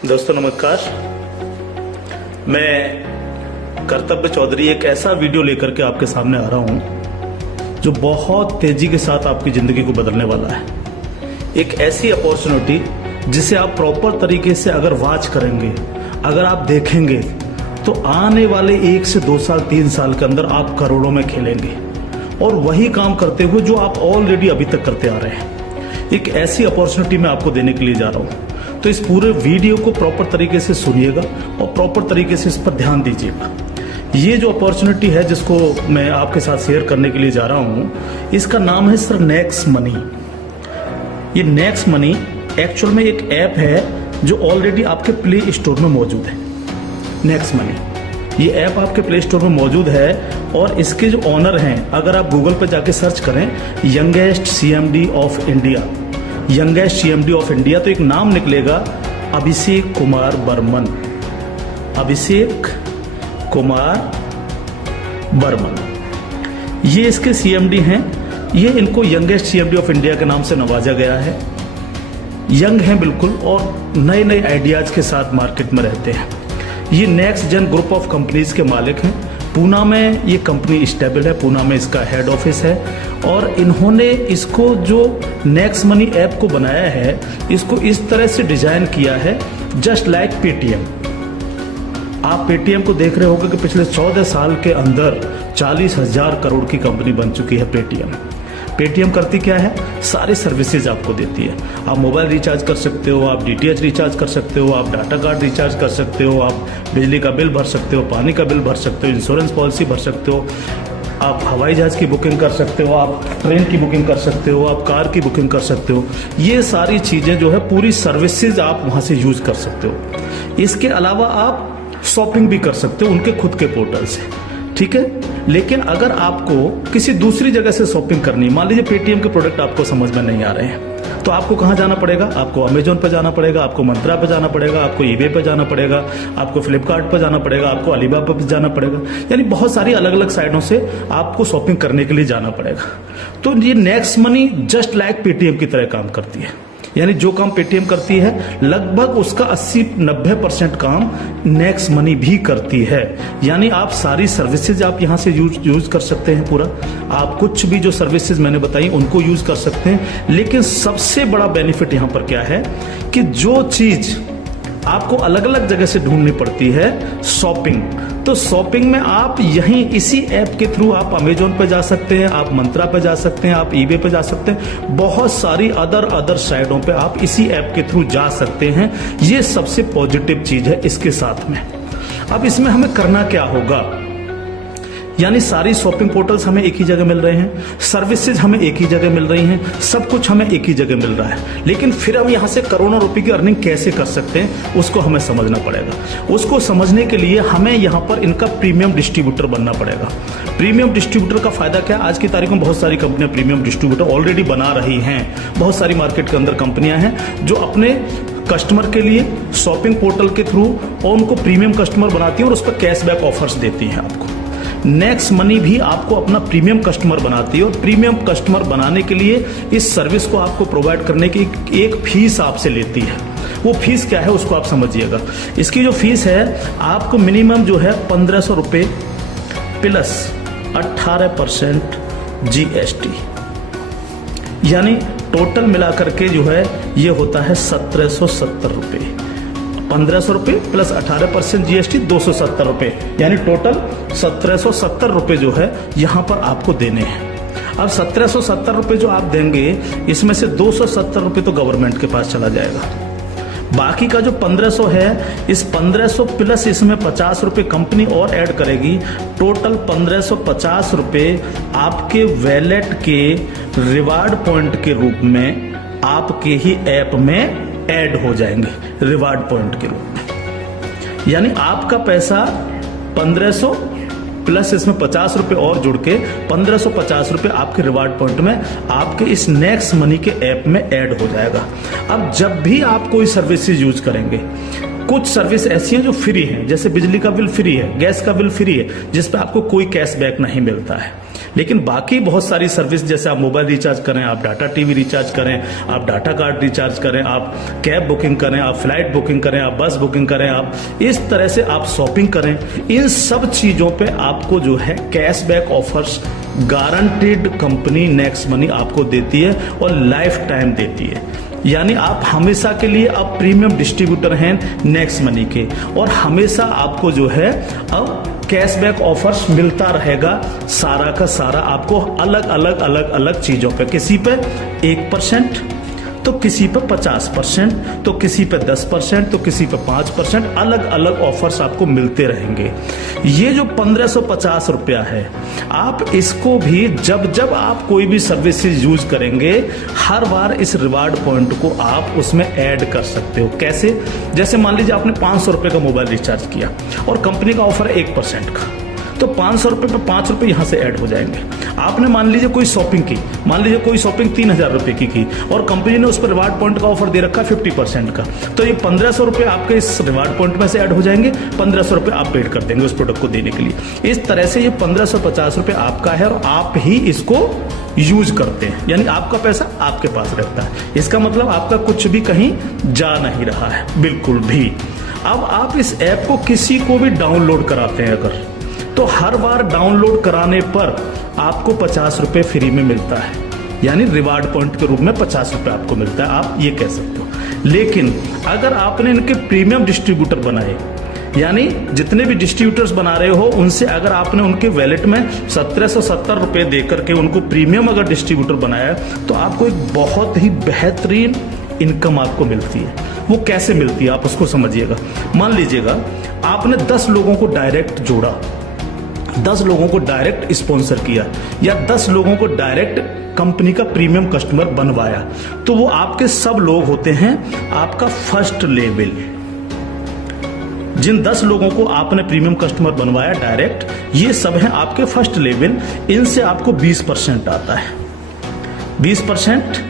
दोस्तों नमस्कार। मैं कर्तव्य चौधरी एक ऐसा वीडियो लेकर के आपके सामने आ रहा हूं जो बहुत तेजी के साथ आपकी जिंदगी को बदलने वाला है। एक ऐसी अपॉर्चुनिटी जिसे आप प्रॉपर तरीके से अगर वॉच करेंगे, अगर आप देखेंगे तो आने वाले 1 से 2 साल 3 साल के अंदर आप करोड़ों में खेलेंगे और वही काम करते हुए जो आप ऑलरेडी अभी तक करते आ रहे हैं। एक ऐसी अपॉर्चुनिटी मैं आपको देने के लिए जा रहा हूं, तो इस पूरे वीडियो को प्रॉपर तरीके से सुनिएगा और प्रॉपर तरीके से इस पर ध्यान दीजिएगा। ये जो अपॉर्चुनिटी है जिसको मैं आपके साथ शेयर करने के लिए जा रहा हूं, इसका नाम है सर नेक्स्ट मनी। ये नेक्स्ट मनी एक्चुअल में एक ऐप है जो ऑलरेडी आपके प्ले स्टोर में मौजूद है। नेक्स्ट मनी ये ऐप आपके प्ले स्टोर में मौजूद है और इसके जो ऑनर हैं, अगर आप गूगल पर जाके सर्च करें youngest CMD of India, youngest CMD of India, तो एक नाम निकलेगा अभिषेक कुमार बर्मन। अभिषेक कुमार बर्मन ये इसके सीएमडी हैं। ये इनको यंगेस्ट सीएमडी ऑफ इंडिया के नाम से नवाजा गया है। यंग हैं बिल्कुल और नए नए आइडियाज के साथ मार्केट में रहते हैं। ये next gen group of companies के मालिक हैं। पूना में ये कंपनी स्टेबल है, पूना में इसका हेड ऑफिस है और इन्होंने इसको जो नेक्स्ट मनी ऐप को बनाया है, इसको इस तरह से डिजाइन किया है जस्ट लाइक पेटीएम। आप पेटीएम को देख रहे होंगे कि पिछले 14 साल के अंदर 40,000 करोड़ की कंपनी बन चुकी है पेटीएम। पेटीएम करती क्या है? सारी सर्विसेज आपको देती है। आप मोबाइल रिचार्ज कर सकते हो, आप डीटीएच रिचार्ज कर सकते हो, आप डाटा कार्ड रिचार्ज कर सकते हो, आप बिजली का बिल भर सकते हो, पानी का बिल भर सकते हो, इंश्योरेंस पॉलिसी भर सकते हो, आप हवाई जहाज की बुकिंग कर सकते हो, आप ट्रेन की बुकिंग कर सकते हो, आप कार की बुकिंग कर सकते हो। ये सारी चीजें जो है पूरी सर्विसेज आप वहां से यूज कर सकते हो। इसके अलावा आप शॉपिंग भी कर सकते हो उनके खुद के पोर्टल से, ठीक है। लेकिन अगर आपको किसी दूसरी जगह से शॉपिंग करनी, मान लीजिए पेटीएम के प्रोडक्ट आपको समझ में नहीं आ रहे हैं, तो आपको कहां जाना पड़ेगा? आपको अमेजोन पे जाना पड़ेगा, आपको मंत्रा पे जाना पड़ेगा, आपको ईबे पे जाना पड़ेगा, आपको फ्लिपकार्ट पे जाना पड़ेगा, आपको अलीबाबा पे जाना पड़ेगा। यानी बहुत सारी अलग अलग साइटों से आपको शॉपिंग करने के लिए जाना पड़ेगा। तो ये next money just like Paytm की तरह काम करती है। यानी जो काम पेटीएम करती है लगभग उसका 80-90% काम नेक्स्ट मनी भी करती है। यानी आप सारी सर्विसेज आप यहां से यूज कर सकते हैं पूरा। आप कुछ भी जो सर्विसेज मैंने बताई उनको यूज कर सकते हैं। लेकिन सबसे बड़ा बेनिफिट यहां पर क्या है कि जो चीज आपको अलग अलग जगह से ढूंढनी पड़ती है, शॉपिंग, तो शॉपिंग में आप यहीं इसी ऐप के थ्रू आप अमेजोन पे जा सकते हैं, आप मंत्रा पे जा सकते हैं, आप ईबे पे जा सकते हैं, बहुत सारी अदर साइटों पे आप इसी ऐप के थ्रू जा सकते हैं। ये सबसे पॉजिटिव चीज है इसके साथ में। अब इसमें हमें करना क्या होगा? यानी सारी शॉपिंग पोर्टल्स हमें एक ही जगह मिल रहे हैं, सर्विसेज हमें एक ही जगह मिल रही हैं, सब कुछ हमें एक ही जगह मिल रहा है। लेकिन फिर हम यहां से करोड़ों रुपए की अर्निंग कैसे कर सकते हैं उसको हमें समझना पड़ेगा। उसको समझने के लिए हमें यहां पर इनका प्रीमियम डिस्ट्रीब्यूटर बनना पड़ेगा। प्रीमियम डिस्ट्रीब्यूटर का फायदा क्या? आज की तारीख में बहुत सारी कंपनियां प्रीमियम डिस्ट्रीब्यूटर ऑलरेडी बना रही हैं। बहुत सारी मार्केट के अंदर कंपनियां हैं जो अपने कस्टमर के लिए शॉपिंग पोर्टल के थ्रू और उनको प्रीमियम कस्टमर बनाती हैं और उस पर कैशबैक ऑफर्स देती हैं आपको। नेक्स्ट मनी भी आपको अपना प्रीमियम कस्टमर बनाती है और प्रीमियम कस्टमर बनाने के लिए इस सर्विस को आपको प्रोवाइड करने की एक फीस आपसे लेती है। वो फीस क्या है उसको आप समझिएगा। इसकी जो फीस है आपको मिनिमम जो है 1,500 रुपए प्लस 18% जीएसटी, यानी टोटल मिलाकर के जो है ये होता है 1,770 रुपए। 1,500 रुपए प्लस 18% जीएसटी 270 रुपए, यानी टोटल 1,770 रुपए जो है यहां पर आपको देने हैं। अब 1,770 रुपए जो आप देंगे, इसमें से 270 रुपए तो गवर्नमेंट के पास चला जाएगा। बाकी का जो 1,500 है, इस 1,500 प्लस इसमें 50 रुपए कंपनी और ऐड करेगी। टोटल 1,550 रुपए आपके वैलेट के रिवार्ड पॉइंट के रूप में आपके ही ऐप में ऐड हो जाएंगे, रिवार्ड पॉइंट के रूप में। यानी आपका पैसा 1,500 प्लस इसमें 50 रुपए और जुड़ के 1,550 रुपए आपके रिवार्ड पॉइंट में आपके इस नेक्स्ट मनी के ऐप में ऐड हो जाएगा। अब जब भी आप कोई सर्विसेज यूज करेंगे, कुछ सर्विस ऐसी हैं जो फ्री हैं, जैसे बिजली का बिल फ्री है, गैस का बिल फ्री है, जिस पे आपको कोई कैशबैक नहीं मिलता है। लेकिन बाकी बहुत सारी सर्विस, जैसे आप मोबाइल रिचार्ज करें, आप डाटा टीवी रिचार्ज करें, आप डाटा कार्ड रिचार्ज करें, आप कैब बुकिंग करें, आप फ्लाइट बुकिंग करें, आप बस बुकिंग करें, आप इस तरह से आप शॉपिंग करें, इन सब चीजों पे आपको जो है cashback offers guaranteed company next money आपको देती है और लाइफ टाइम देती है। यानी आप हमेशा के लिए अब प्रीमियम डिस्ट्रीब्यूटर हैं नेक्स्ट मनी के, और हमेशा आपको जो है अब कैशबैक ऑफर्स मिलता रहेगा सारा का सारा आपको अलग अलग चीजों पे, किसी पे 1%, तो किसी पे 50%, तो किसी पे 10%, तो किसी पे 5%, अलग अलग ऑफर्स आपको मिलते रहेंगे। ये जो 1550 रुपया है, आप इसको भी जब जब आप कोई भी सर्विसेज यूज करेंगे, हर बार इस रिवार्ड पॉइंट को आप उसमें ऐड कर सकते हो। कैसे? जैसे मान लीजिए आपने 500 रुपए का मोबाइल रिचार्ज किया और कंपनी का ऑफर है 1% का, तो 500 रुपए पे 5 रुपए यहां से ऐड हो जाएंगे। आपने मान लीजिए कोई शॉपिंग की, मान लीजिए कोई शॉपिंग 3000 रुपए की और कंपनी ने उस पर रिवार्ड पॉइंट का ऑफर दे रखा 50% का, तो ये 1500 रुपए आपके इस रिवार्ड पॉइंट में से ऐड हो जाएंगे, 1500 रुपए आप पेड कर देंगे उस प्रोडक्ट को देने के लिए। इस तरह से ये 1550 रुपए आपका है और आप ही इसको यूज करते हैं, यानी आपका पैसा आपके पास रहता है। इसका मतलब आपका कुछ भी कहीं जा नहीं रहा है, बिल्कुल भी। अब आप इस ऐप को किसी को भी डाउनलोड कराते हैं अगर, तो हर बार डाउनलोड कराने पर आपको 50 रुपए फ्री में मिलता है, यानी रिवार्ड पॉइंट के रूप में 50 रुपए आपको मिलता है, आप ये कह सकते हो। लेकिन अगर आपने इनके प्रीमियम डिस्ट्रीब्यूटर बनाए, यानी जितने भी डिस्ट्रीब्यूटर्स बना रहे हो उनसे अगर आपने उनके वैलेट में 1770 रुपए देकर के उनको प्रीमियम अगर डिस्ट्रीब्यूटर बनाया, तो आपको एक बहुत ही बेहतरीन इनकम आपको मिलती है। वो कैसे मिलती है आप उसको समझिएगा। मान लीजिएगा आपने 10 लोगों को डायरेक्ट जोड़ा, 10 लोगों को डायरेक्ट स्पॉन्सर किया, या 10 लोगों को डायरेक्ट कंपनी का प्रीमियम कस्टमर बनवाया, तो वो आपके सब लोग होते हैं आपका फर्स्ट लेवल। जिन 10 लोगों को आपने प्रीमियम कस्टमर बनवाया डायरेक्ट, ये सब हैं आपके फर्स्ट लेवल। इनसे आपको 20% आता है, 20%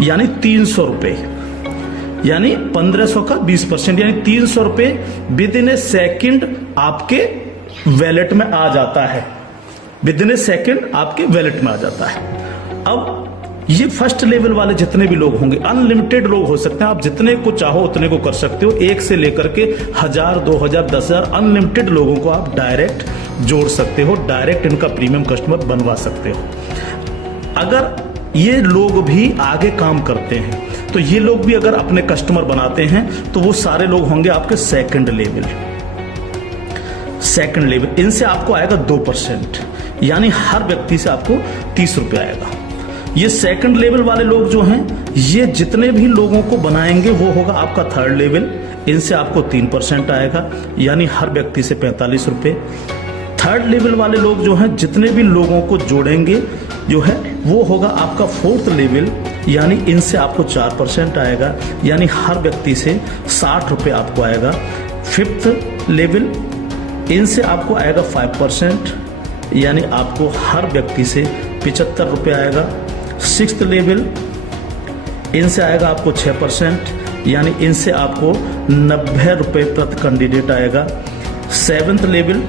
यानी 300 रुपए, यानी 1500 का 20%, यानी 300 रुपए विद इन ए सेकेंड आपके वैलेट में आ जाता है, विद इन ए सेकेंड आपके वैलेट में आ जाता है। अब ये फर्स्ट लेवल वाले जितने भी लोग होंगे, अनलिमिटेड लोग हो सकते हैं, आप जितने को चाहो उतने को कर सकते हो, 1 से लेकर के 1000, 2000, 10,000 अनलिमिटेड लोगों को आप डायरेक्ट जोड़ सकते हो, डायरेक्ट इनका प्रीमियम कस्टमर बनवा सकते हो। अगर ये लोग भी आगे काम करते हैं, तो ये लोग भी अगर अपने कस्टमर बनाते हैं, तो वो सारे लोग होंगे आपके सेकंड लेवल। इनसे आपको आएगा 2%, यानी हर व्यक्ति से आपको 30 रुपए आएगा। ये सेकंड लेवल वाले लोग जो हैं, ये जितने भी लोगों को बनाएंगे वो होगा आपका थर्ड लेवल, इनसे आपको 3% आएगा, यानी हर व्यक्ति से 45 रुपए। थर्ड लेवल वाले लोग जो हैं, जितने भी लोगों को जोड़ेंगे जो है, वो होगा आपका फोर्थ लेवल, यानी इनसे आपको 4% आएगा, यानी हर व्यक्ति से 60 रुपए आपको आएगा। फिफ्थ लेवल, इनसे आपको आएगा 5%, यानी आपको हर व्यक्ति से 75 रुपए आएगा। सिक्स्थ लेवल, इनसे आएगा आपको 6%, यानी इनसे आपको 90 रुपए प्रति कैंडिडेट आएगा। सेवेंथ लेवल,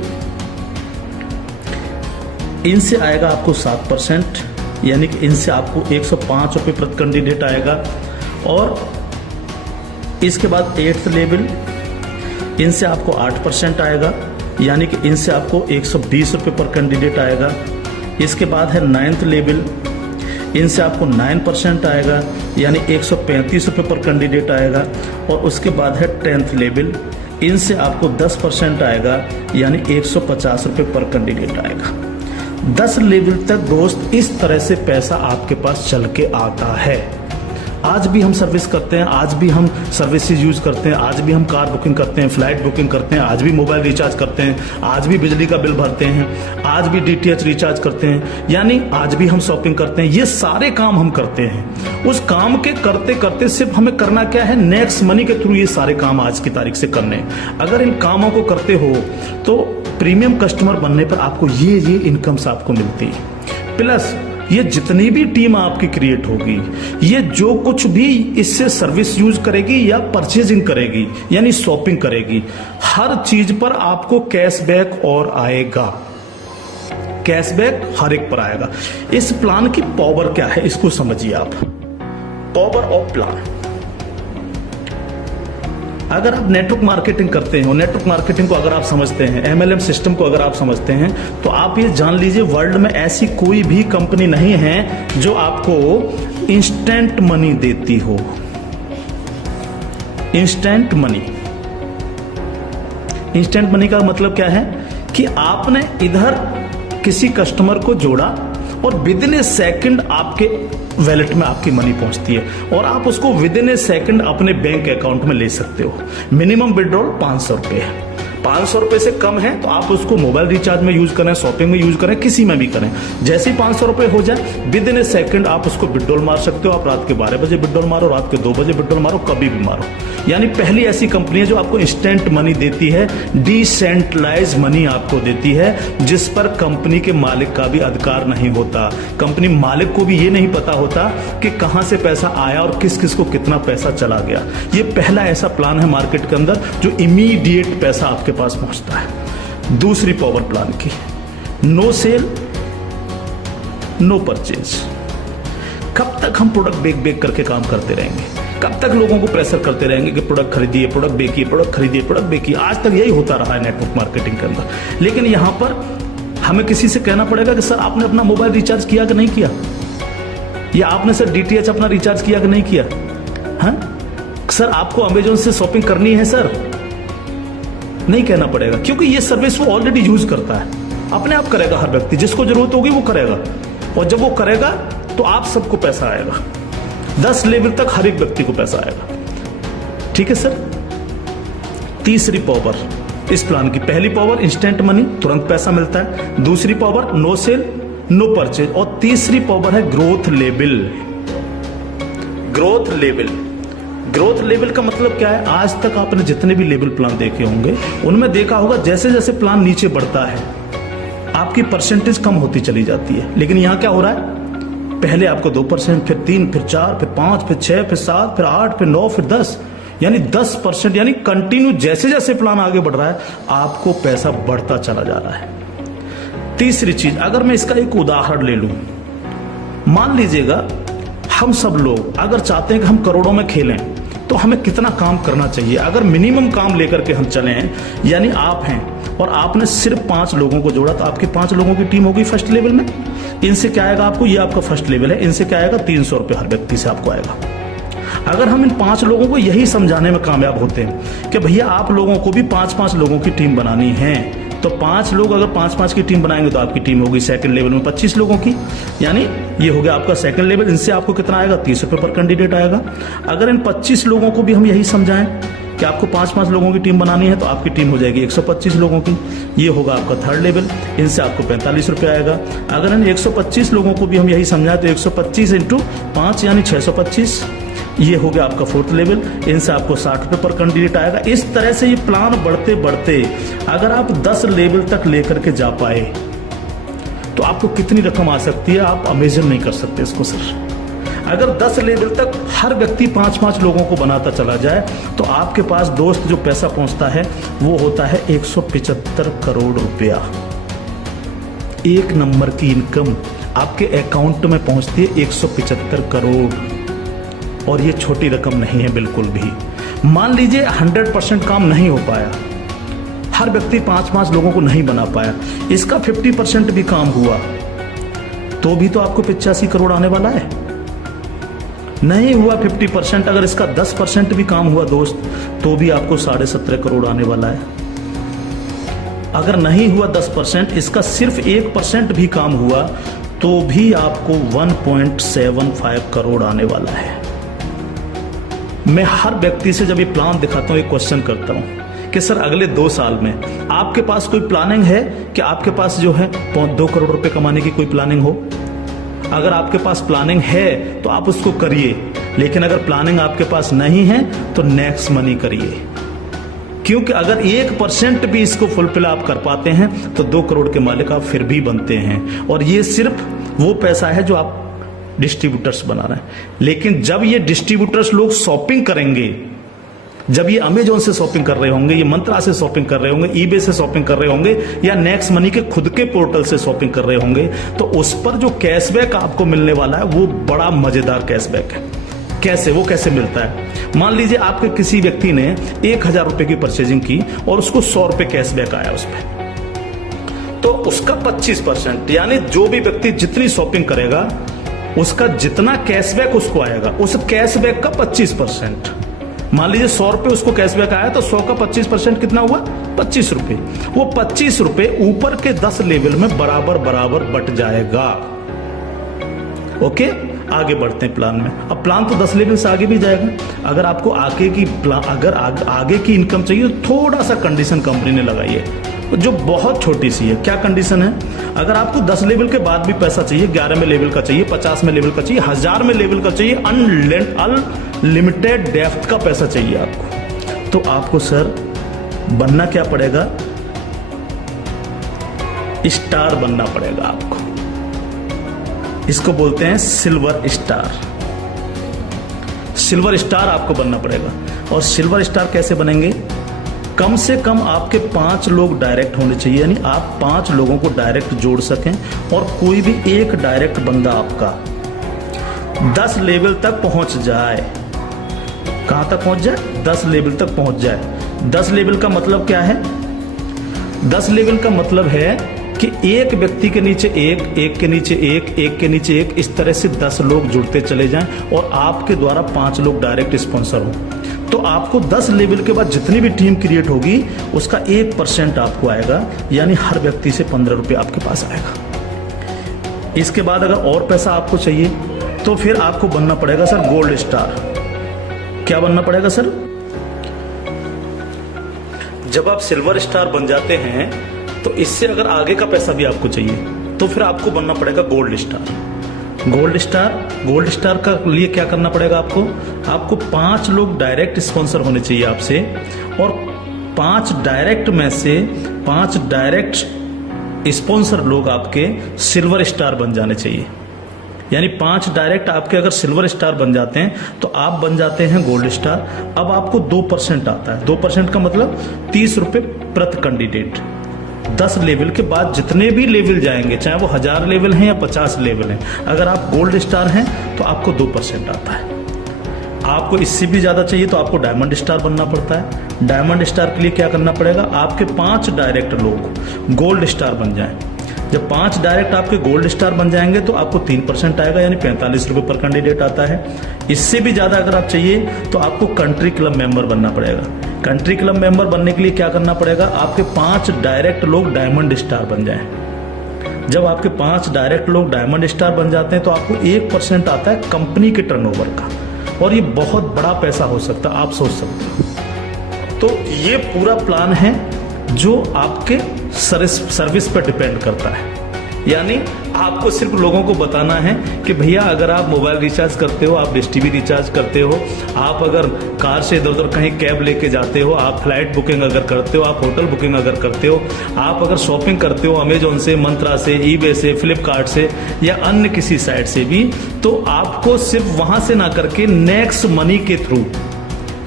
इनसे आएगा आपको 7%, यानी कि इनसे आपको 105 रुपए प्रति कैंडिडेट आएगा। और इसके बाद 8th लेवल, इनसे आपको 8% आएगा, यानी कि इनसे आपको 120 रुपए पर कैंडिडेट आएगा। इसके बाद है 9th लेवल, इनसे आपको 9% आएगा, यानी 135 रुपए पर कैंडिडेट आएगा। और उसके बाद है 10th लेवल, इनसे आपको 10% आएगा, यानी 150 रुपए पर कैंडिडेट आएगा। 10 लेवल तक दोस्त इस तरह से पैसा आपके पास चल के आता है। आज भी हम सर्विस करते हैं, आज भी हम सर्विसेज यूज करते हैं, आज भी हम कार बुकिंग करते हैं, फ्लाइट बुकिंग करते हैं, आज भी मोबाइल रिचार्ज करते हैं, आज भी बिजली का बिल भरते हैं, आज भी DTH रिचार्ज करते हैं, यानी आज भी हम शॉपिंग करते हैं। ये सारे काम हम करते हैं। उस काम के करते करते सिर्फ हमें करना क्या है, नेक्स्ट मनी के थ्रू ये सारे काम आज की तारीख से करने। अगर इन कामों को करते हो तो प्रीमियम कस्टमर बनने पर आपको ये इनकम्स आपको मिलती है। प्लस ये जितनी भी टीम आपकी क्रिएट होगी, ये जो कुछ भी इससे सर्विस यूज करेगी या परचेजिंग करेगी, यानी शॉपिंग करेगी, हर चीज पर आपको कैशबैक और आएगा। कैशबैक हर एक पर आएगा। इस प्लान की पावर क्या है इसको समझिए आप। पावर ऑफ प्लान, अगर आप नेटवर्क मार्केटिंग करते हैं, नेटवर्क मार्केटिंग को अगर आप समझते हैं, MLM सिस्टम को अगर आप समझते हैं, तो आप ये जान लीजिए वर्ल्ड में ऐसी कोई भी कंपनी नहीं है जो आपको इंस्टेंट मनी देती हो। इंस्टेंट मनी, इंस्टेंट मनी का मतलब क्या है कि आपने इधर किसी कस्टमर को जोड़ा और विद इन ए सेकंड आपके वैलेट में आपकी मनी पहुंचती है और आप उसको विद इन ए सेकंड अपने बैंक अकाउंट में ले सकते हो। मिनिमम विड्रॉल 500 रुपए है। 500 रुपए से कम है तो आप उसको मोबाइल रिचार्ज में यूज करें, शॉपिंग में यूज करें, किसी में भी करें। जैसे ही 500 रुपए हो जाए विद इन ए सेकंड आप उसको विड्रॉल मार सकते हो। आप रात के 12 बजे विड्रॉल मारो, रात के 2 बजे विड्रॉल मारो, कभी भी मारो। यानी पहली ऐसी कंपनी है जो आपको इंस्टेंट मनी देती है, डिसेंट्रलाइज मनी आपको देती है, जिस पर कंपनी के मालिक का भी अधिकार नहीं होता। कंपनी मालिक को भी ये नहीं पता होता कि कहां से पैसा आया और किस किस को कितना पैसा चला गया। ये पहला ऐसा प्लान है मार्केट के अंदर जो इमीडिएट पैसा आपके पास पहुंचता है। दूसरी पावर प्लान की, नो सेल नो परचेज। कब तक हम प्रोडक्ट बेक करके काम करते रहेंगे? कब तक लोगों को प्रेशर करते रहेंगे कि प्रोडक्ट खरीदिए, प्रोडक्ट बेकिए, प्रोडक्ट खरीदिए, प्रोडक्ट बेकिए? आज तक यही होता रहा है नेटवर्क मार्केटिंग के अंदर। लेकिन यहां पर हमें किसी से कहना पड़ेगा कि सर आपने अपना मोबाइल रिचार्ज किया कि नहीं किया, या आपने सर DTH अपना रिचार्ज किया कि नहीं किया? हाँ सर आपको अमेजोन से शॉपिंग करनी है सर, नहीं कहना पड़ेगा, क्योंकि ये सर्विस वो ऑलरेडी यूज करता है। अपने आप करेगा, हर व्यक्ति जिसको जरूरत होगी वो करेगा, और जब वो करेगा तो आप सबको पैसा आएगा। 10 लेवल तक हर एक व्यक्ति को पैसा आएगा। ठीक है सर। तीसरी पावर इस प्लान की, पहली पावर इंस्टेंट मनी, तुरंत पैसा मिलता है। दूसरी power no sale no purchase, और तीसरी पावर है growth level. Growth level, growth level का मतलब क्या है? आज तक आपने जितने भी लेवल प्लान देखे होंगे उनमें देखा होगा जैसे जैसे प्लान नीचे बढ़ता है आपकी परसेंटेज कम होती चली जाती है। लेकिन यहां क्या हो रहा है? पहले आपको 2%, फिर 3, फिर 4, फिर 5, फिर 6, फिर 7, फिर 8, फिर 9, फिर 10, यानी 10%, यानी कंटिन्यू जैसे जैसे प्लान आगे बढ़ रहा है आपको पैसा बढ़ता चला जा रहा है। तीसरी चीज, अगर मैं इसका एक उदाहरण ले लूं, मान लीजिएगा हम सब लोग अगर चाहते हैं कि हम करोड़ों में खेलें तो हमें कितना काम करना चाहिए? अगर मिनिमम काम लेकर के हम चलें, यानी आप हैं और आपने सिर्फ 5 लोगों को जोड़ा तो आपकी 5 लोगों की टीम होगी फर्स्ट लेवल में। इनसे क्या आएगा आपको? ये आपका फर्स्ट लेवल है। इनसे क्या आएगा? 300 रुपये हर व्यक्ति से आपको आएगा। अगर हम इन 5 लोगों को यही समझाने में कामयाब होते हैं कि भैया आप लोगों को भी 5-5 लोगों की टीम बनानी है, तो 5 लोग अगर 5-5 की टीम बनाएंगे तो आपकी टीम होगी सेकंड लेवल में 25 लोगों की, यानी ये हो गया आपका सेकंड लेवल। इनसे आपको कितना आएगा? 30 रुपये पर कैंडिडेट आएगा। अगर इन 25 लोगों को भी हम यही समझाएं कि आपको 5-5 लोगों की टीम बनानी है तो आपकी टीम हो जाएगी 125 लोगों की, ये होगा आपका थर्ड लेवल। इनसे आपको 45 रुपये आएगा। अगर इन 125 लोगों को भी हम यही समझाएं तो 125 × 5 यानी 625, ये हो गया आपका फोर्थ लेवल। इनसे आपको 60 रुपये पर कैंडिडेट आएगा। इस तरह से ये प्लान बढ़ते बढ़ते अगर आप 10 लेवल तक लेकर के जा पाए तो आपको कितनी रकम आ सकती है आप इमेजिन नहीं कर सकते इसको सर। अगर 10 लेवल तक हर व्यक्ति 5-5 लोगों को बनाता चला जाए तो आपके पास दोस्त जो पैसा पहुंचता है वो होता है 175 करोड़ रुपया। एक नंबर की इनकम आपके अकाउंट में पहुंचती है 175 करोड़, और ये छोटी रकम नहीं है बिल्कुल भी। मान लीजिए 100% काम नहीं हो पाया, हर व्यक्ति 5-5 लोगों को नहीं बना पाया, इसका 50% भी काम हुआ तो भी तो आपको 85 करोड़ आने वाला है। नहीं हुआ 50%, अगर इसका 10% भी काम हुआ दोस्त तो भी आपको 17.5 करोड़ आने वाला है। अगर नहीं हुआ 10%, इसका सिर्फ 1% भी काम हुआ तो भी आपको 1.75 करोड़ आने वाला है। मैं हर व्यक्ति से जब ये प्लान दिखाता हूं एक क्वेश्चन करता हूं कि सर अगले 2 साल में आपके पास कोई प्लानिंग है कि आपके पास जो है 2 करोड़ रुपए कमाने की कोई प्लानिंग हो? अगर आपके पास प्लानिंग है तो आप उसको करिए, लेकिन अगर प्लानिंग आपके पास नहीं है तो नेक्स्ट मनी करिए, क्योंकि अगर 1% भी इसको फुलफिल आप कर पाते हैं तो 2 करोड़ के मालिक आप फिर भी बनते हैं। और ये सिर्फ वो पैसा है जो आप डिस्ट्रीब्यूटर्स बना रहे हैं। लेकिन जब ये डिस्ट्रीब्यूटर्स लोग शॉपिंग करेंगे जब ये अमेजोन से शॉपिंग कर रहे होंगे, ये मंत्रा से शॉपिंग कर रहे होंगे, ईबे से शॉपिंग कर रहे होंगे, या नेक्स्ट मनी के खुद के पोर्टल से शॉपिंग कर रहे होंगे, तो उस पर जो कैशबैक आपको मिलने वाला है वो बड़ा मजेदार कैशबैक है। कैसे, वो कैसे मिलता है? मान लीजिए आपके किसी व्यक्ति ने 1000 रुपए की परचेजिंग की और उसको 100 रुपए कैशबैक आया उस पर, तो उसका 25%, यानी जो भी व्यक्ति जितनी शॉपिंग करेगा उसका जितना कैशबैक उसको आएगा, उस कैशबैक का 25%। मान लीजिए 100 रुपए उसको कैशबैक आया, तो 100 का 25% कितना हुआ? 25 रुपए। वो 25 रुपए ऊपर के 10 लेवल में बराबर बराबर बट जाएगा। ओके, आगे बढ़ते हैं प्लान में। अब प्लान तो 10 लेवल से आगे भी जाएगा। अगर आपको आगे की इनकम चाहिए तो थोड़ा सा कंडीशन कंपनी ने लगाई है जो बहुत छोटी सी है। क्या कंडीशन है? अगर आपको 10 लेवल के बाद भी पैसा चाहिए, 11 में लेवल का चाहिए, 50 में लेवल का चाहिए, 1000 में लेवल का चाहिए, अनलिमिटेड डेप्थ का पैसा चाहिए आपको, तो आपको सर बनना क्या पड़ेगा? स्टार बनना पड़ेगा आपको। इसको बोलते हैं सिल्वर स्टार। सिल्वर स्टार आपको बनना पड़ेगा। और सिल्वर स्टार कैसे बनेंगे? कम से कम आपके 5 लोग डायरेक्ट होने चाहिए, यानी आप 5 लोगों को डायरेक्ट जोड़ सकें, और कोई भी एक डायरेक्ट बंदा आपका 10 लेवल तक पहुंच जाए। कहां तक पहुंच जाए? 10 लेवल तक पहुंच जाए। 10 लेवल का मतलब क्या है? 10 लेवल का मतलब है कि एक व्यक्ति के नीचे एक के नीचे एक के नीचे एक, इस तरह से 10 लोग जुड़ते चले जाएं और आपके द्वारा 5 लोग डायरेक्ट स्पॉन्सर हो, तो आपको 10 लेवल के बाद जितनी भी टीम क्रिएट होगी उसका 1% आपको आएगा, यानी हर व्यक्ति से 15 रुपए आपके पास आएगा। इसके बाद अगर और पैसा आपको चाहिए तो फिर आपको बनना पड़ेगा सर गोल्ड स्टार। क्या बनना पड़ेगा सर? जब आप सिल्वर स्टार बन जाते हैं तो इससे अगर आगे का पैसा भी आपको चाहिए तो फिर आपको बनना पड़ेगा गोल्ड स्टार। गोल्ड स्टार का लिए क्या करना पड़ेगा आपको 5 लोग डायरेक्ट स्पॉन्सर होने चाहिए आपसे, और 5 डायरेक्ट में से 5 डायरेक्ट स्पॉन्सर लोग आपके सिल्वर स्टार बन जाने चाहिए। यानी 5 डायरेक्ट आपके अगर सिल्वर स्टार बन जाते हैं तो आप बन जाते हैं गोल्ड स्टार। अब आपको 2% आता है। 2% का मतलब 30 रुपए प्रति कैंडिडेट। 10 लेवल के बाद जितने भी लेवल जाएंगे, चाहे वो 1000 लेवल हैं या 50 लेवल हैं, अगर आप गोल्ड स्टार हैं तो आपको 2% आता है। आपको इससे भी ज्यादा चाहिए तो आपको डायमंड स्टार बनना पड़ता है। डायमंड स्टार के लिए क्या करना पड़ेगा? आपके 5 डायरेक्ट लोग गोल्ड स्टार बन जाएं। जब 5 डायरेक्ट आपके गोल्ड स्टार बन जाएंगे तो आपको 3% आएगा, यानी 45 रुपए पर कैंडिडेट आता है। इससे भी ज्यादा अगर आप चाहिए तो आपको कंट्री क्लब मेंबर बनना पड़ेगा। कंट्री क्लब मेंबर बनने के लिए क्या करना पड़ेगा? आपके 5 डायरेक्ट लोग डायमंड स्टार बन जाएं। जब आपके 5 डायरेक्ट लोग डायमंड स्टार बन जाते हैं तो आपको 1% आता है कंपनी के टर्नओवर का, और ये बहुत बड़ा पैसा हो सकता है, आप सोच सकते हो। तो ये पूरा प्लान है जो आपके सर्विस पर डिपेंड करता है। यानी आपको सिर्फ लोगों को बताना है कि भैया अगर आप मोबाइल रिचार्ज करते हो, आप डिश टीवी रिचार्ज करते हो, आप अगर कार से इधर उधर कहीं कैब लेके जाते हो, आप फ्लाइट बुकिंग अगर करते हो, आप होटल बुकिंग अगर करते हो, आप अगर शॉपिंग करते हो अमेजोन से, मंत्रा से, ईबे से, फ्लिपकार्ट से या अन्य किसी साइट से भी, तो आपको सिर्फ वहां से ना करके नेक्स्ट मनी के थ्रू,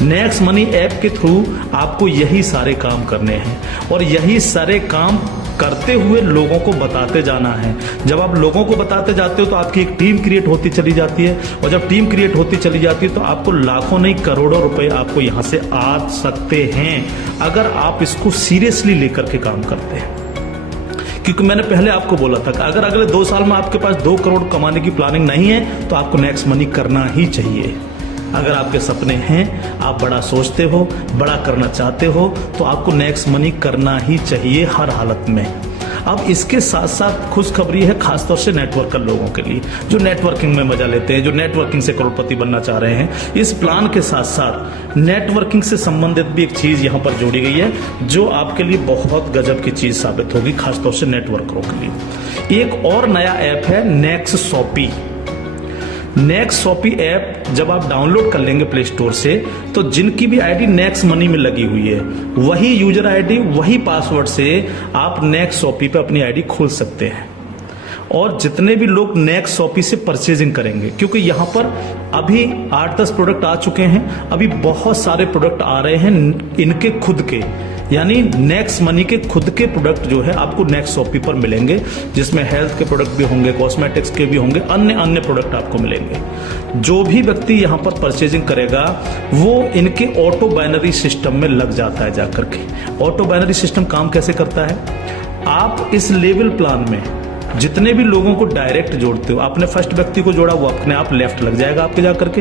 नेक्स्ट मनी ऐप के थ्रू आपको यही सारे काम करने हैं, और यही सारे काम करते हुए लोगों को बताते जाना है। जब आप लोगों को बताते जाते हो तो आपकी एक टीम क्रिएट होती चली जाती है, और जब टीम क्रिएट होती चली जाती है तो आपको लाखों नहीं करोड़ों रुपए आपको यहां से आ सकते हैं, अगर आप इसको सीरियसली लेकर के काम करते हैं। क्योंकि मैंने पहले आपको बोला था कि अगर अगले 2 साल में आपके पास 2 करोड़ कमाने की प्लानिंग नहीं है तो आपको नेक्स्ट मनी करना ही चाहिए। अगर आपके सपने हैं, आप बड़ा सोचते हो, बड़ा करना चाहते हो, तो आपको नेक्स्ट मनी करना ही चाहिए हर हालत में। अब इसके साथ साथ खुशखबरी है खासतौर से नेटवर्कर लोगों के लिए, जो नेटवर्किंग में मजा लेते हैं, जो नेटवर्किंग से करोड़पति बनना चाह रहे हैं। इस प्लान के साथ साथ नेटवर्किंग से संबंधित भी एक चीज यहां पर जोड़ी गई है जो आपके लिए बहुत गजब की चीज साबित होगी, खासतौर से नेटवर्करों के लिए। एक और नया ऐप है next shoppy. Next shoppy app जब आप डाउनलोड कर लेंगे प्ले स्टोर से, तो जिनकी भी आईडी नेक्स्ट मनी में लगी हुई है, वही यूजर आईडी, वही पासवर्ड से आप नेक्स्ट शॉपी पे अपनी आईडी खोल सकते हैं। और जितने भी लोग नेक्स्ट शॉपी से परचेजिंग करेंगे, क्योंकि यहाँ पर अभी 8-10 प्रोडक्ट आ चुके हैं, अभी बहुत सारे प्रोडक्ट आ रहे हैं इनके खुद के, यानी नेक्स्ट मनी के खुद के प्रोडक्ट जो है आपको नेक्स्ट शॉपी पर मिलेंगे, जिसमें हेल्थ के प्रोडक्ट भी होंगे, कॉस्मेटिक्स के भी होंगे, अन्य प्रोडक्ट आपको मिलेंगे। जो भी व्यक्ति यहाँ पर परचेजिंग करेगा वो इनके ऑटो बाइनरी सिस्टम में लग जाता है जाकर के। ऑटो बाइनरी सिस्टम काम कैसे करता है, आप इस लेवल प्लान में जितने भी लोगों को डायरेक्ट जोड़ते हो, आपने फर्स्ट व्यक्ति को जोड़ा वो अपने आप लेफ्ट लग जाएगा आपके जाकर के,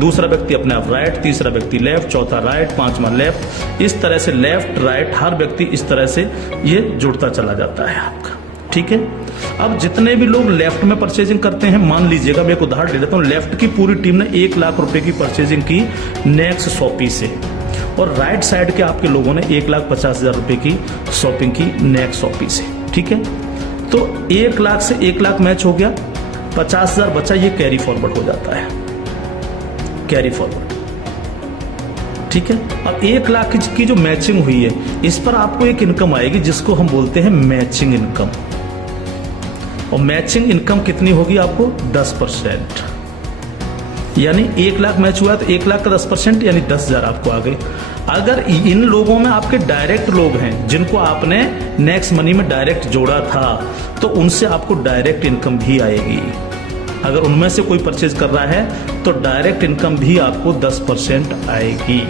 दूसरा व्यक्ति अपने आप राइट, तीसरा व्यक्ति लेफ्ट, चौथा राइट, पांचवा लेफ्ट, इस तरह से लेफ्ट राइट हर व्यक्ति इस तरह से ये जुड़ता चला जाता है आपका। ठीक है, अब जितने भी लोग लेफ्ट में परचेजिंग करते हैं, मान लीजिएगा मैं एक उदाहरण दे देता हूँ, लेफ्ट की पूरी टीम ने 1 लाख रुपए की परचेजिंग की नेक्स्ट शॉपी से, और राइट साइड के आपके लोगों ने 1,50,000 रुपए की शॉपिंग की नेक्स्ट शॉपी से। ठीक है, तो 1 लाख से 1 लाख मैच हो गया, 50,000 बचा, ये कैरी फॉरवर्ड हो जाता है, कैरी फॉरवर्ड। ठीक है, अब 1 लाख की जो मैचिंग हुई है इस पर आपको एक इनकम आएगी जिसको हम बोलते हैं मैचिंग इनकम, और मैचिंग इनकम कितनी होगी आपको 10%, यानी 1 लाख मैच हुआ तो 1 लाख का 10% यानी 10,000 आपको आ गए। अगर इन लोगों में आपके डायरेक्ट लोग हैं जिनको आपने नेक्स्ट मनी में डायरेक्ट जोड़ा था, तो उनसे आपको डायरेक्ट इनकम भी आएगी। अगर उनमें से कोई परचेज कर रहा है तो डायरेक्ट इनकम भी आपको 10% आएगी।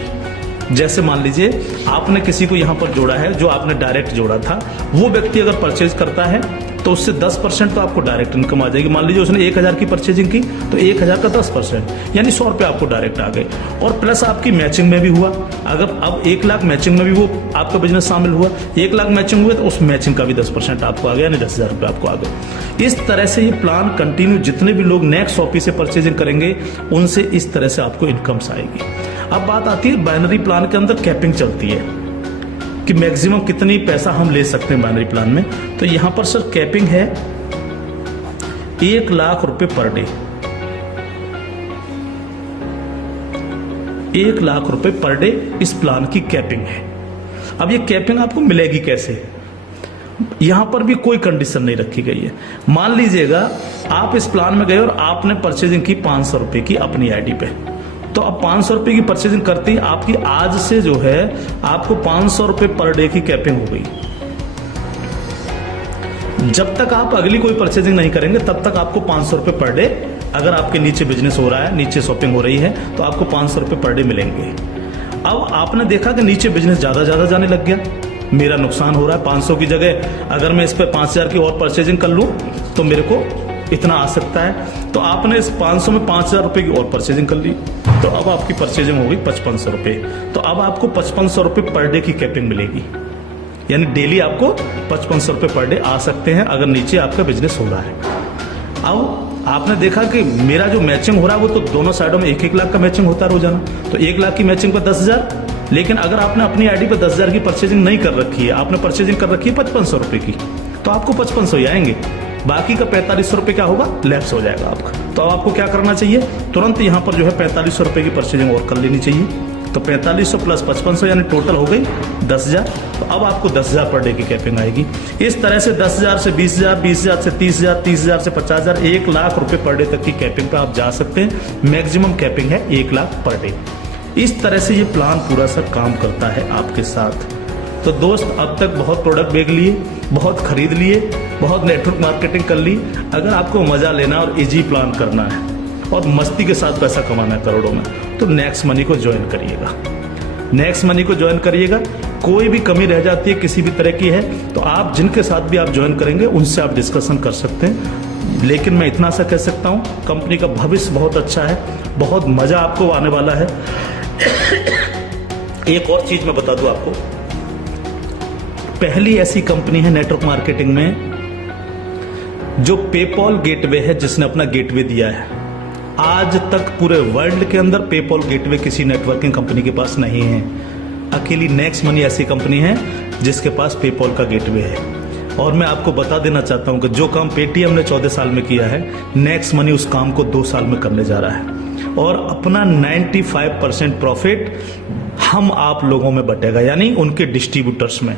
जैसे मान लीजिए आपने किसी को यहां पर जोड़ा है, जो आपने डायरेक्ट जोड़ा था, वो व्यक्ति अगर परचेज करता है तो उससे 10% तो आपको डायरेक्ट इनकम आ जाएगी। मान लीजिए उसने 1,000 की परचेजिंग की तो 1,000 का 10% यानी 100 रुपये आपको डायरेक्ट आ गए, और प्लस आपकी मैचिंग में भी हुआ। अगर अब 1 लाख मैचिंग में भी वो आपका बिजनेस शामिल हुआ, 1 लाख मैचिंग हुए तो उस मैचिंग का भी 10% आपको आ गया, यानी 10,000 रुपये आपको आ गए। इस तरह से ये प्लान कंटिन्यू, जितने भी लोग नेक्स्ट शॉपी से परचेजिंग करेंगे उनसे इस तरह से आपको इनकम्स आएगी। अब बात आती है बाइनरी प्लान के अंदर कैपिंग चलती है कि मैक्सिमम कितनी पैसा हम ले सकते हैं बाइनरी प्लान में। तो यहां पर सर कैपिंग है 1 लाख रुपए पर डे, 1 लाख रुपए पर डे इस प्लान की कैपिंग है। अब ये कैपिंग आपको मिलेगी कैसे, यहां पर भी कोई कंडीशन नहीं रखी गई है। मान लीजिएगा आप इस प्लान में गए और आपने परचेजिंग की 500 रुपए की अपनी आईडी पे, तो अब 500 रुपए की परचेजिंग करती आपकी आज से जो है आपको 500 रुपए पर डे की कैपिंग हो गई। जब तक आप अगली कोई परचेजिंग नहीं करेंगे तब तक आपको 500 रुपए पर डे, अगर आपके नीचे बिजनेस हो रहा है, नीचे शॉपिंग हो रही है, तो आपको 500 रुपए पर डे मिलेंगे। अब आपने देखा कि नीचे बिजनेस ज्यादा जाने लग गया, मेरा नुकसान हो रहा है, 500 की जगह अगर मैं इस पर 5,000 की और परचेजिंग कर लूं तो मेरे को इतना आ सकता है, तो आपने इस 500 में 5,000 रुपए की और परचेजिंग कर ली, तो अब आपकी परचेजिंग हो गई 5500 रुपए। तो अब आपको 5500 रुपए पर डे की कैपिंग मिलेगी, यानी डेली आपको 5500 रुपए पर डे आ सकते हैं अगर नीचे आपका बिजनेस हो रहा है। अब आपने देखा कि मेरा जो मैचिंग हो रहा है वो तो दोनों साइडों में 1-1 लाख का मैचिंग होता है रोजाना, तो 1 लाख की मैचिंग पर 10,000। लेकिन अगर आपने अपनी आईडी पर 10,000 की परचेजिंग नहीं कर रखी है, आपने परचेजिंग कर रखी है 5500 रुपए की, तो आपको 5500 ही आएंगे, बाकी का 4500 रुपए क्या होगा, लैप्स हो जाएगा आपका। तो अब आपको क्या करना चाहिए, तुरंत यहाँ पर जो है 4500 रुपए की परचेजिंग और कर लेनी चाहिए। तो 4500 प्लस 5500 यानी टोटल हो गई 10,000। तो अब आपको 10,000 पर डे की कैपिंग आएगी। इस तरह से 10,000 से 20,000, 20,000 से 30,000, 30,000 से 50,000, 1 लाख रुपए पर डे तक की कैपिंग पे आप जा सकते हैं। मैक्सिमम कैपिंग है 1 लाख पर डे। इस तरह से ये प्लान पूरा सा काम करता है आपके साथ। तो दोस्त, अब तक बहुत प्रोडक्ट बेच लिए, बहुत खरीद लिए, बहुत नेटवर्क मार्केटिंग कर ली। अगर आपको मजा लेना और इजी प्लान करना है और मस्ती के साथ पैसा कमाना है करोड़ों में, तो नेक्स्ट मनी को ज्वाइन करिएगा। नेक्स्ट मनी को ज्वाइन करिएगा। कोई भी कमी रह जाती है किसी भी तरह की है तो आप जिनके साथ भी आप ज्वाइन करेंगे उनसे आप डिस्कशन कर सकते हैं। लेकिन मैं इतना सा कह सकता हूं, कंपनी का भविष्य बहुत अच्छा है, बहुत मजा आपको आने वाला है। एक और चीज मैं बता दूं आपको, पहली ऐसी कंपनी है नेटवर्क मार्केटिंग में जो पेपॉल गेटवे है, जिसने अपना गेटवे दिया है। आज तक पूरे वर्ल्ड के अंदर पेपॉल गेटवे किसी नेटवर्किंग कंपनी के पास नहीं है। अकेली नेक्स्ट मनी ऐसी कंपनी है जिसके पास पेपॉल का गेटवे है। और मैं आपको बता देना चाहता हूं कि जो काम पेटीएम ने 14 साल में किया है, नेक्स्ट मनी उस काम को 2 साल में करने जा रहा है। और अपना 95% प्रॉफिट हम आप लोगों में बटेगा, यानी उनके डिस्ट्रीब्यूटर्स में,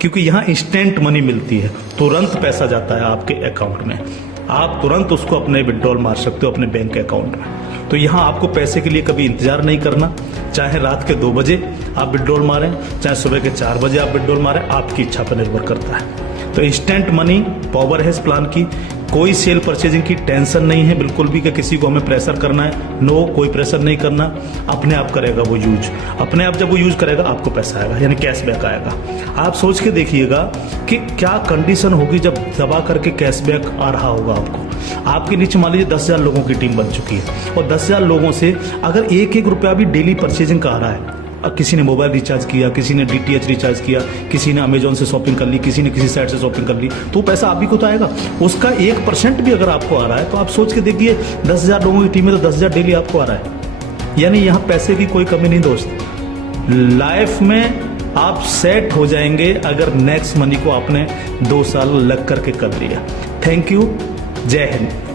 क्योंकि यहां इंस्टेंट मनी मिलती है, तुरंत पैसा जाता है आपके अकाउंट में। आप तुरंत उसको अपने विड्रॉल मार सकते हो अपने बैंक अकाउंट में। तो यहाँ आपको पैसे के लिए कभी इंतजार नहीं करना, चाहे रात के 2 बजे आप विड्रॉल मारें, चाहे सुबह के 4 बजे आप विड्रॉल मारें, आपकी इच्छा पर निर्भर करता है। तो इंस्टेंट मनी पावर है इस प्लान की। कोई सेल परचेजिंग की टेंशन नहीं है बिल्कुल भी कि किसी को हमें प्रेशर करना है। नो, कोई प्रेशर नहीं करना, अपने आप करेगा वो यूज। अपने आप जब वो यूज करेगा आपको पैसा आएगा, यानी कैशबैक आएगा। आप सोच के देखिएगा कि क्या कंडीशन होगी जब दबा करके कैशबैक आ रहा होगा आपको। आपके नीचे मान लीजिए 10,000 लोगों की टीम बन चुकी है और 10,000 लोगों से अगर 1-1 रुपया भी डेली परचेजिंग का आ रहा है, किसी ने मोबाइल रिचार्ज किया, किसी ने DTH रिचार्ज किया, किसी ने अमेजोन से शॉपिंग कर ली, किसी ने किसी साइट से शॉपिंग कर ली, तो पैसा आप भी को तो आएगा। उसका 1% भी अगर आपको आ रहा है तो आप सोच के देखिए 10,000 लोगों की टीम में तो 10,000 डेली आपको आ रहा है। यानी यहाँ पैसे की कोई कमी नहीं दोस्त। लाइफ में आप सेट हो जाएंगे अगर नेक्स्ट मनी को आपने 2 साल लग करके कर लिया। थैंक यू, जय हिंद।